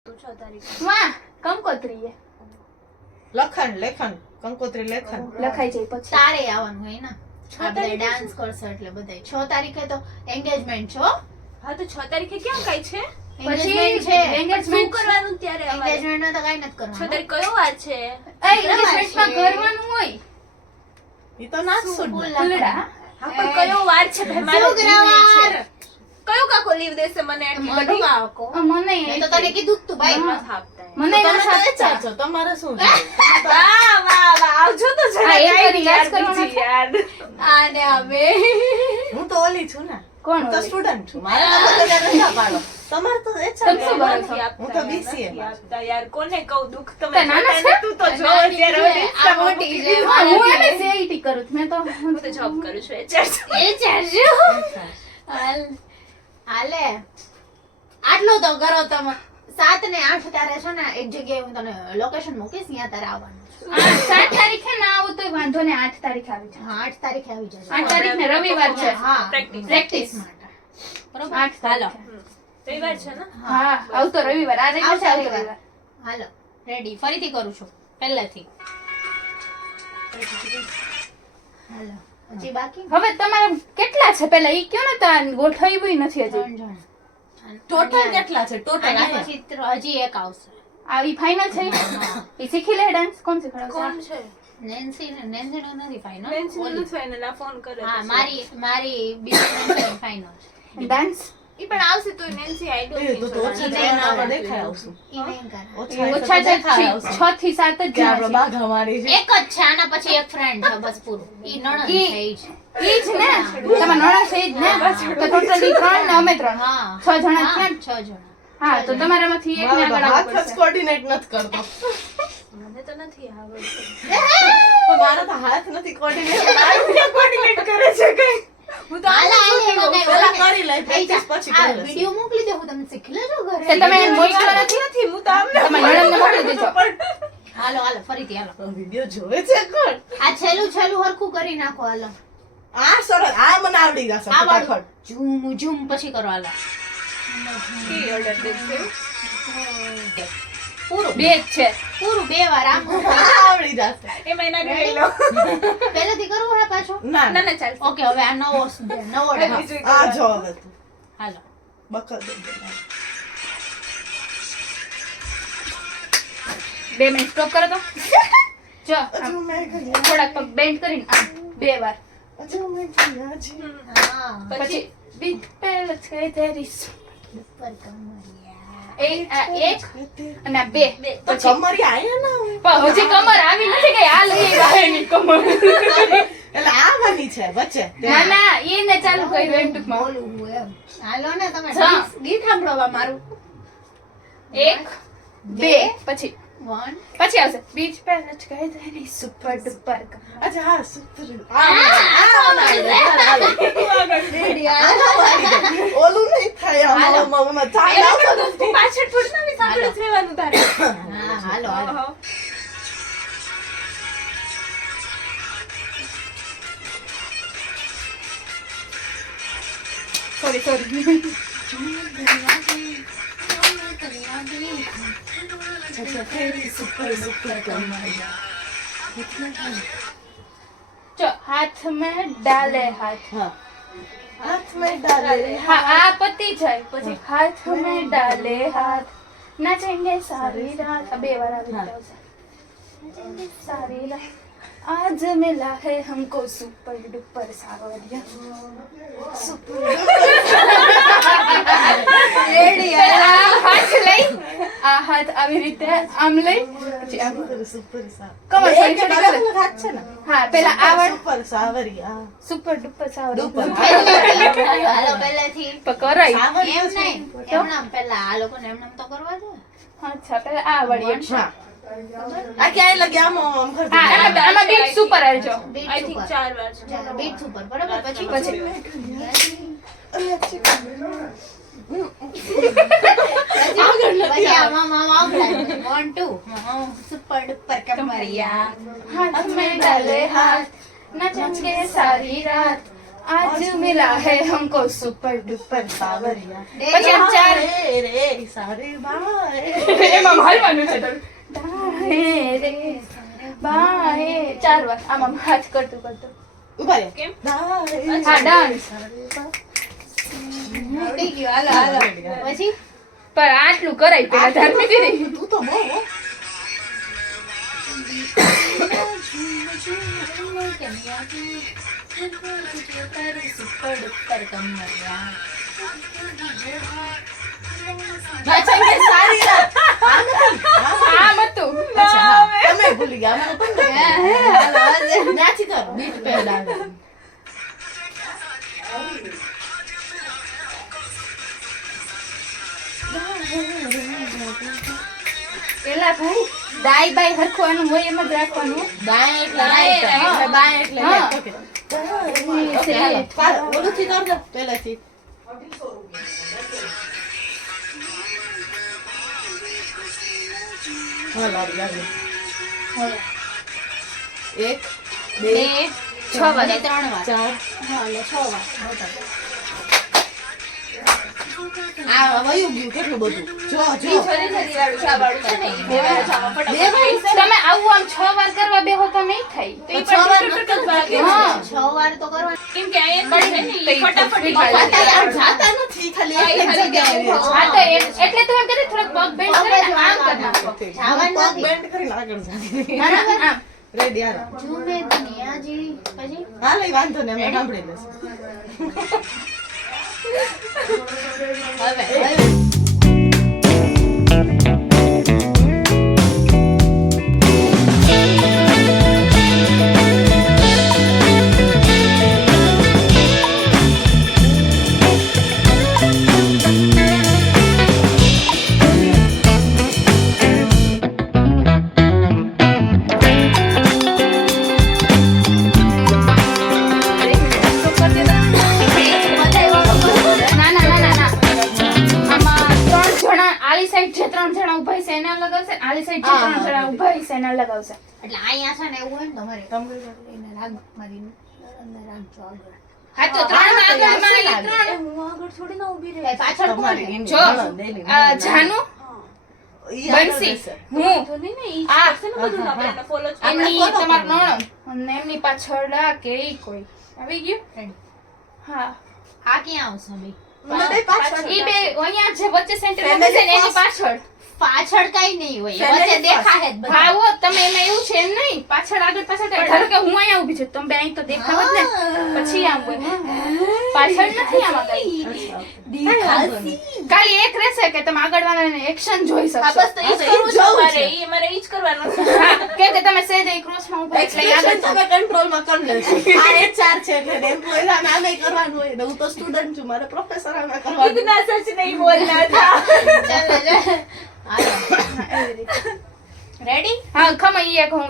વાહ કંકોત્રી લખન લેખન કંકોત્રી લેખન લખાઈ જાય પછી તારે આવવાનું હોય ને આપણે ડાન્સ કરશો એટલે બધાય 6 તારીખે તો એન્ગેજમેન્ટ છો. હા તો 6 તારીખે ક્યાં કઈ છે એન્ગેજમેન્ટ છે. શું કરવાનું ત્યારે એન્ગેજમેન્ટ માં તો કઈ નથી 6 કરવાનું. તારીખ કયો વાર છે? એન્ગેજમેન્ટમાં કરવાનું હોય ઈ તો નાચશું જ ને. ફૂલડા હા પણ કયો વાર છે ભાઈ? મારો શુક્રવાર. કયો કાકો લીવ દેશે મને આટલી બધી? બધું કાકો મને મેં તો તને કીધું જ તું ભાઈ. બસ આપતા એમ. મને તમે એના તો સાથે એ ચાચો, તમારે શું છે? વાહ વાહ વાહ આવજો તો જરા હા, એક કઈ વાર યાર રિયાઝ કરવાનો બીજી છે. યાર આને અમે હું તો ઓલી છું ને, કોણ હું તો ઓલી? સ્ટુડન્ટ છું. મારે તો બધા રજા પાડો. તમારે તો એ તમે શું ચાલે. કરો છો? હું તો BCA નથી માં છું. આપતા યાર કોને કહું દુઃખ તો તમે નાના જોતા છે? નથી. તું તો જો નાની અત્યારે છે, Insta આ માં મોટી મૂકી છે. દીધું. હા, હું એને CIT કરું છું. મેં તો હું તો જોબ કરું છું HR. એ ચાલજો હાલે આટલો તો કરો તમે. 7 ને 8 તારે છે ને એક જગ્યાએ હું તને લોકેશન મૂકીશ, ત્યાં તારે આવવાનું છે. 7 તારીખે ના આવું તો વાંધો ને 8 તારીખે આવી જાય. હા 8 તારીખે આવી જજો. 8 તારીખને રવિવાર છે. હા Practice. પ્રેક્ટિસ માટે બરોબર. 8 તારીખે. રવિવાર છે ને? હા આવતો રવિવાર આ રવિવાર છે, આવતો રવિવાર. રવિવાર. હાલો રેડી ફરીથી કરું છું પહેલેથી. હાલો હજી બાકી હવે તમારે કેટલા છે પેલા ઈ કયો ને તો ગોઠવ્યું નથી હજી 3 જણ. ટોટલ કેટલા છે? ટોટલ અને આયા. પછી હજી એક આવશે. આવી ફાઇનલ છે ઈ શીખી લે ડાન્સ કોણ શીખડાવશે કોણ છે? નેન્સી નો નથી ફાઇનલ. ટેન્શન નથી થઈને ના ફોન કરે હા પછી. મારી બીજી ફાઇનલ છે. ડાન્સ ઈ પણ આવશે તો નેન્સી આઈ એ ડોન્ટ તો તો ઓછા ઈ જણા નહીં આપણે કરે. દેખાય આવશું. ઈ નહીં કરે. ઓછા હશે તો ઓછા દેખાય આવશે. 6 થી 7 જ કે આપણે જણા બાઘા મારી છે. એક જ છે આના પછી એક ફ્રેન્ડ છે બસ પૂરું. ઈ નણંદ છે ઈ છે. છે ઈ જ ને તમારા નણા છે ઈ જ ને તો ટોટલી 3 ને અમે 3 હા 6 જણા હા, છે ને? 6 જણા. હા તો તમારામાંથી એક ને મારો આગળ તો આવવું હાથ જ પડશે કોર્ડિનેટ નથી કરતો. મને તો નથી આવડતું. પણ મારો તો હાથ નથી કોર્ડિનેટ. મારું ક્યાં કોર્ડિનેટ કરે છે કઈ? હું તો હાલે, હાલે, એમાં કઈ પેલા હોય કરી લઈ, practice પછી આ કરી લઈશું. વિડિયો મોકલી દે હું તમને શીખી લેજો તે ઘરે. તમે એને મોકલો નથી નથી હું તો આમને તમારા નણંદને મોકલી દેજો હાલો હાલો ફરીથી હાલો. વિડિયો જોવે છે કોણ? આ છેલ્લું હરખું કરી નાખો હાલો. આ સરસ, આ મને આવડી જશે આ ફટાફટ. વાળું ઝૂમ ઝૂમ પછી કરો હાલો. કી ઓર્ડર દેશે. પૂરું બે જ છે પૂરું 2 વાર આમ આવડી જશે. એમાં એના જોઈ લો. પહેલેથી કરવું હે પાછું. ના ના ના ના ચાલશે. ઓકે હવે આ નવો ડાન્સ. બીજું આ જો હવે તું હાલો બકર દે દે. 2 મિનિટ સ્ટોપ કરો તો જો આમ હજુ મેં કરી, થોડાક પગ બેન્ડ કરીને આમ 2 વાર હજુ મેં કર્યા છે. હા પછી બીટ પેલ છે તેરી ઉપર કમરિયા. એક અને આ 2 તો કમરિયા આયા ના હોય. પણ હજી કમર આવી નથી ગઈ આ લઈ બહારની કમર એટલે આ બની છે વચ્ચે. ના ના એને ચાલુ કર્યું એમ ટૂંકમાં બોલવું એમ. હાલો ને તમે હા. ગીત સાંભળવા મારું. 1 2 પછી 1 પછી આવશે બીચ પે લચકાય તેરી સુપર ડુપર અચ્છા હા સુપર. આ ઓલું નહીં થાય આમાં ચાલે આવતો નથી. પાછળ થોડી ના સાંભળે જ રહેવાનું તારે. હા હાલો હાલો. સોરી સુપર સુપર કમરિયા. જો હાથ में डाले हाथ હા હાથ મેં ડાલે હા આ પતિ જાય પછી હાથ में डाले हाथ नाचेंगे सारी रात આ 2 વાર આવી હા. આવશે नाचेंगे सारी रात आज मिला है हमको सुपर डुपर सावरिया सुपर રેડી આ હાથ લઈ આ હાથ આવી રીતે આમ લઈ પછી આમ સુપર સુપર સા. કમર એક થોડી થોડી અલગ કરે. અલગ હાથ છે ને. હા પેલા આવડ સુપર સાવરિયા. Super duper duper. સાવરિયા હાલો પહેલેથી પકરાય સાવરિયા એમ નહીં એમનામ પહેલા આ લોકોને એમનામ તો કરવા દે. અચ્છા પેલા આ વળી હા. આ ક્યાંય લગે આમ આમ કરતી. હા આમાં બીટ સુપર આવજો બીટ આઈ થિંક ઉપર 4 વાર છે. ચાલો બીટ ઉપર બરાબર પછી પછી પછી આમાં આમ 1 2 સુપર ડુપર કમરિયા. हाथ में डाले हाथ नाचेंगे सारी रात आज मिला है हमको सुपर डुपर सावरिया એ પછી આમ ચાર રે સારે બાય એમાં હાલવાનું છે થોડું. દાએ રે બાએ 4 વાર આમ આમ હાથ કરતું કરતું. ઉભા રે કેમ? હા ડાન્સ. આવડી ગયું હાલો હાલો પછી પણ આટલું કરાય પેલા ધાર્મિક દીદી. તું તો બહુ હો. પાછા કે સારી રાત આમ હતું. અચ્છા હા. તમે ભૂલી ગયા અમે પણ નાચી તો બીટ પે ડાન્સ પેલા ભાઈ દાઈ બાઈ હરખવાનું હોય એમ જ રાખવાનું. દાય એટલે રાઈટ એટલે બાય એટલે હા. લેફ્ટ ઓકે ઓકે હાલો પાછળ ઓલુંથી કરજો પહેલાથી હાલો આવી એક બે 6 વાર. 3 વાર ચાર હા એટલે 6 વાર આ વયું ગયું કેટલું બધું જો જો છરી છરી વાળું ચા વાળું છે ને ઈ બે વાર ચામાં બે ફટાફટ વાર? પીશે. તમે આવું આમ 6 વાર કરવા બેહો તો નહીં થાય. તો ઈ છ વાર પણ નથી ટૂટ ભાગે છે. હા. 6 વાર તો કરવાનું કેમ કે અહીંયા છે ને ઈ ફટાફટ પડી પીશે. જાય. આમ જાતા નથી ખાલી એક એક જગ્યાએ રહે છે. હા તો એટલે તું એમ કહેતી થોડોક પગ બેન્ડ કરીને આમ કર નાખો. જવાનું પગ નથી. બેન્ડ કરીને આગળ જાતી ના ના આમ. રેડી હાલો ઝૂમે દુનિયાજી પછી હાલો ઈ વાંધો ને અમે સાંભળી લેશું હવે ના ના ના ના ના આમાં 3 જણા આલી સાઈડ જે 3 જણા ઊભા છે એને લગાવશે આલી સાઈડ જે 3 જણા ઊભા છે એને લગાવશે. એટલે અહીંયા છે ને એવું હોય ને તમારે એને રાગ મારીને અંદર રાખજો આગળ હા તો 3 માં આગળ મારી 3 હું આગળ થોડી ના ઊભી રહી. એ પાછળ કોણ તમારી છે? એની જો નણંદ એની આ નણંદ. જાનુ ઈ આગળ બંસી રહેશે. હું તો નહીં ને ઈ આ. કરશે ને બધું તો આપણે એને follow જ એમની follow તમાર કરવાનું. નણંદ અને એમની પાછળ આ કે ઈ કોઈ આવી ગયું. Ready. હા આ ક્યાં આવશે ભાઈ મને પાછળ ઈ બે અહીંયા જે વચ્ચે સેન્ટર માં બેસે ને એની પાછળ. પાછળ કઈ નહીં હોય Family વચ્ચે first. દેખાય જ બધા. હા વો તમે એમાં એવું છે એમ નહીં પાછળ આગળ પાછળ થાય. ધારો કે હું અહીંયા ઊભી છું તમે બે અહીં તો દેખાવ જ ને પછી આમ હોય પાછળ નથી આમાં કઈ. ખાલી એક રહેશે કે તમે આગળ વાળાને એક્શન જોઈ હા શકશો. બસ તો ઈ જ કરવું છે મારે. ઈ મારે ઈ જ કરવાનું છે. હા, કેમ કે તમે સહેજ અહીં ક્રોસમાં ઊભા એટલે ઈ આગળ Expression તમે કંટ્રોલમાં કરી લેજો આ HR છે એટલે એમ કોઈ આમે કરવાનું હોય ને હું તો સ્ટુડન્ટ છું મારે પ્રોફેસર આમે કરવાનું इतना सच नहीं बोलना था. ચાલો, ચાલો. હાલો. રેડી હા ખમ ઈ એક હું